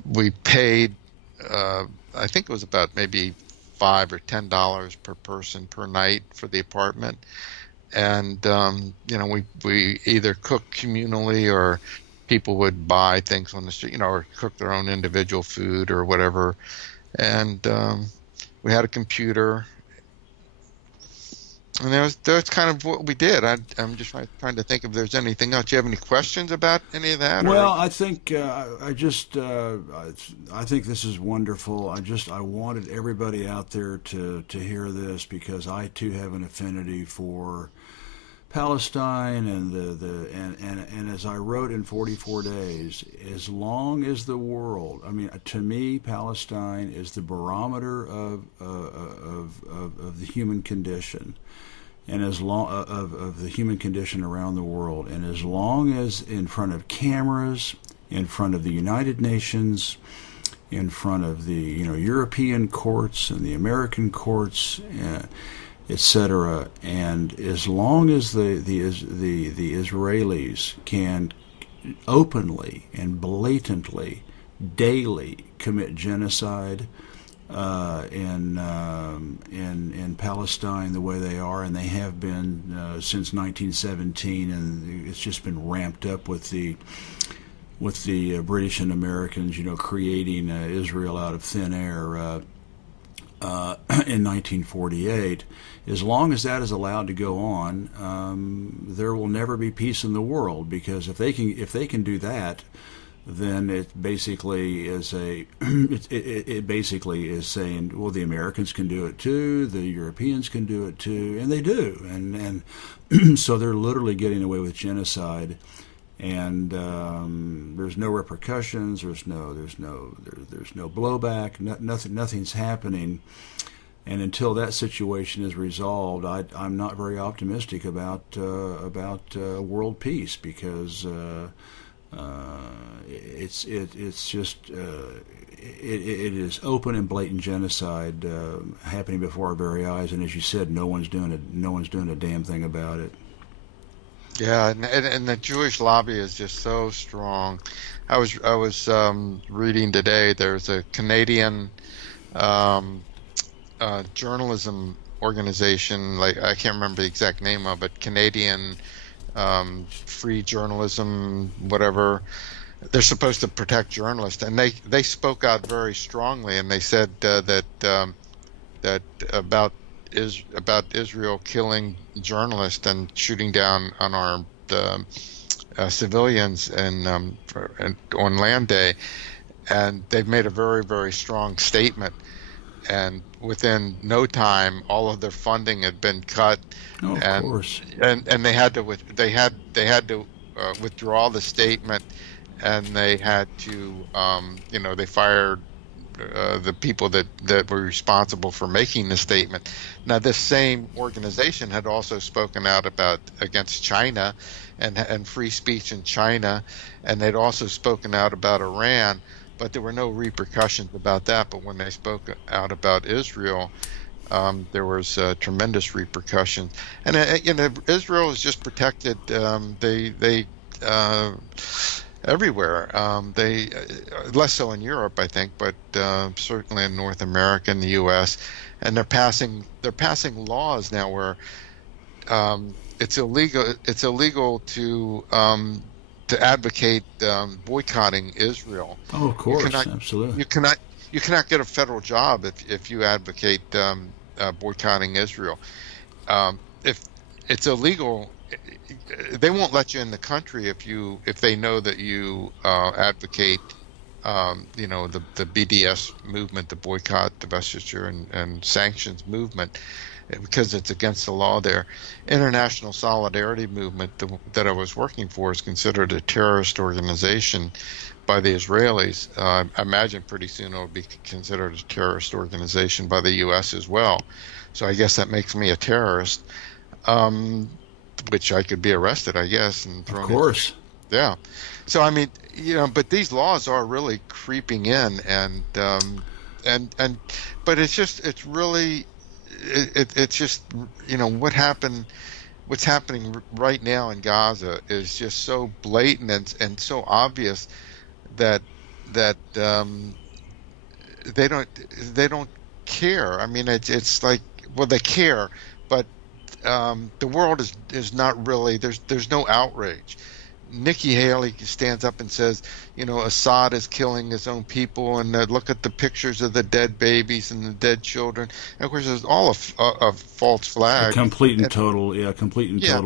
We paid, I think it was about maybe $5 or $10 per person per night for the apartment. And, we either cooked communally, or people would buy things on the street, or cook their own individual food or whatever. And we had a computer. And that's kind of what we did. I'm just trying to think if there's anything else. Do you have any questions about any of that? Well, I think I think this is wonderful. I wanted everybody out there to hear this, because I too have an affinity for Palestine and as I wrote in 44 days, as long as the world, I mean, to me, Palestine is the barometer of the human condition, and as long of the human condition around the world, and as long as in front of cameras, in front of the United Nations, in front of the European courts and the American courts, etc. And as long as the Israelis can openly and blatantly, daily commit genocide in Palestine the way they are, and they have been since 1917, and it's just been ramped up with the British and Americans, creating Israel out of thin air in 1948. As long as that is allowed to go on, there will never be peace in the world, because if they can do that, then it basically is it basically is saying, well, the Americans can do it too, the Europeans can do it too, and they do, and so they're literally getting away with genocide. And there's no repercussions. There's no blowback. Nothing's happening. And until that situation is resolved, I'm not very optimistic about world peace, because it's just it is open and blatant genocide happening before our very eyes. And as you said, no one's doing a damn thing about it. Yeah, and the Jewish lobby is just so strong. I was reading today. There's a Canadian journalism organization, like I can't remember the exact name of it, Canadian Free Journalism, whatever. They're supposed to protect journalists, and they spoke out very strongly, and they said that about Israel killing journalists and shooting down unarmed civilians on Land Day, and they've made a very, very strong statement. And within no time, all of their funding had been cut. Oh, of course. And they had to withdraw the statement, and they had to they fired the people that were responsible for making the statement. Now, this same organization had also spoken out against China and free speech in China, and they'd also spoken out about Iran, but there were no repercussions about that. But when they spoke out about Israel, there was tremendous repercussions. And Israel is just protected. They everywhere. They less so in Europe, I think, but certainly in North America and the U.S. And they're passing laws now where it's illegal to advocate boycotting Israel. Oh, of course, absolutely. You cannot get a federal job if you advocate boycotting Israel. If it's illegal, they won't let you in the country if they know that you advocate the BDS movement, the boycott, divestiture, and sanctions movement, because it's against the law there. International Solidarity Movement that I was working for is considered a terrorist organization by the Israelis. I imagine pretty soon it will be considered a terrorist organization by the U.S. as well. So I guess that makes me a terrorist, which I could be arrested, I guess, and thrown. Of course. Yeah. So I mean, but these laws are really creeping in, but it's just what's happening right now in Gaza is just so blatant and so obvious that they don't care. I mean, it's like, well, they care, but the world is not really, there's no outrage. Nikki Haley stands up and says, Assad is killing his own people, and look at the pictures of the dead babies and the dead children. And of course, there's all a false flag. A complete and total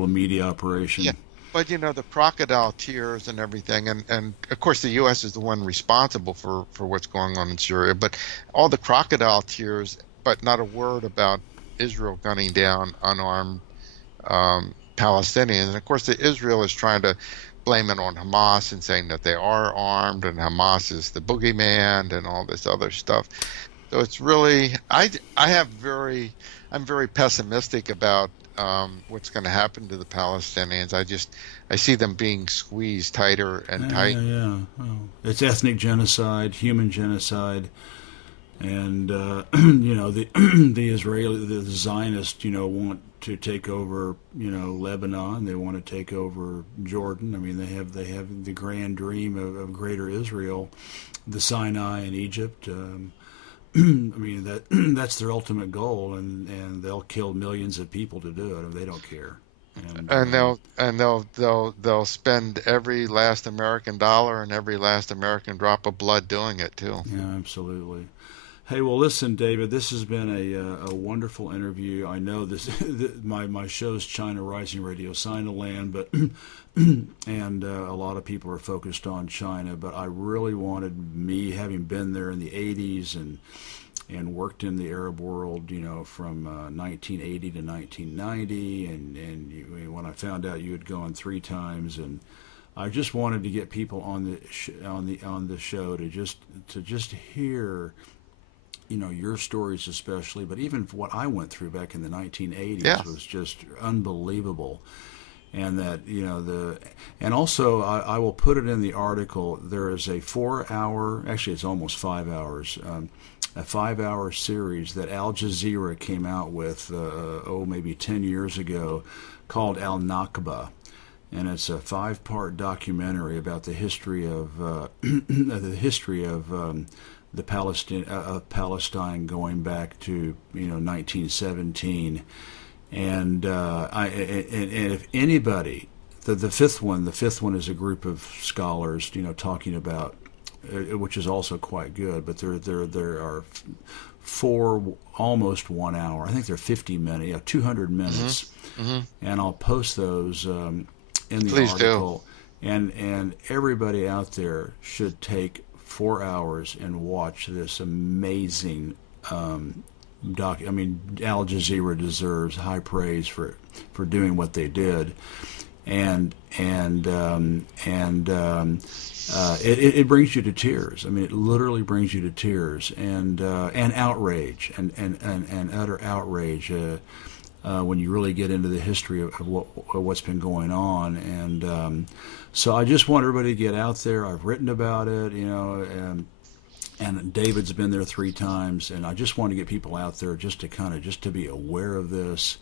media operation. Yeah. But the crocodile tears and everything, and of course the U.S. is the one responsible for what's going on in Syria. But all the crocodile tears, but not a word about Israel gunning down unarmed Palestinians. And of course, Israel is trying to blame it on Hamas and saying that they are armed and Hamas is the boogeyman and all this other stuff. So it's really, I'm very pessimistic about what's going to happen to the Palestinians. I see them being squeezed tighter and tighter. Yeah. Well, it's ethnic genocide, human genocide, and the Zionists, want to take over, Lebanon. They want to take over Jordan. I mean, they have the grand dream of Greater Israel, the Sinai and Egypt. I mean that's their ultimate goal, and they'll kill millions of people to do it. They don't care. And they'll spend every last American dollar and every last American drop of blood doing it too. Yeah, absolutely. Hey, well, listen, David, this has been a wonderful interview. I know my show's China Rising Radio, Sinoland, but and a lot of people are focused on China, but I really wanted, me having been there in the 80s and worked in the Arab world, from 1980 to 1990, and when I found out you had gone 3 times, and I just wanted to get people on the show to just hear, your stories especially, but even what I went through back in the 1980s was just unbelievable. And that, and also I will put it in the article, there is a 4-hour, actually it's almost 5 hours, a 5-hour series that Al-Jazeera came out with, maybe 10 years ago, called Al-Nakba. And it's a 5-part documentary about the history of Palestine going back to 1917, and if anybody, the fifth one is a group of scholars talking about, which is also quite good, but there are 4 almost 1 hour. I think they're 50 minutes, 200 minutes, and I'll post those in the Please article. Do. And everybody out there should take 4 hours and watch this amazing doc. I mean, Al Jazeera deserves high praise for doing what they did, and it brings you to tears. I mean, it literally brings you to tears, and outrage, and utter outrage. When you really get into the history of what's been going on, and so I just want everybody to get out there. I've written about it, and David's been there 3 times, and I just want to get people out there just to be aware of this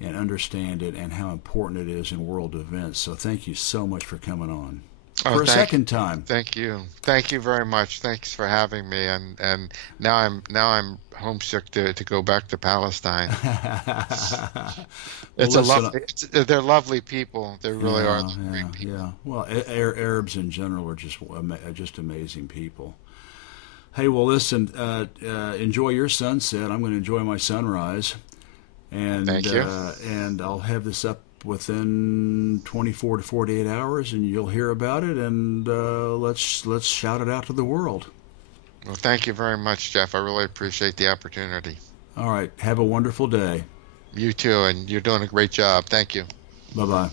and understand it and how important it is in world events. So thank you so much for coming on. For a second time. Thank you very much. Thanks for having me. And now I'm homesick to go back to Palestine. They're lovely people. They really are great people. Yeah. Well, Arabs in general are just amazing people. Hey, well, listen. Enjoy your sunset. I'm going to enjoy my sunrise. And thank you. And I'll have this up within 24 to 48 hours, and you'll hear about it, and let's shout it out to the world. Well, thank you very much, Jeff. I really appreciate the opportunity. All right. Have a wonderful day. You too, and you're doing a great job. Thank you. Bye-bye.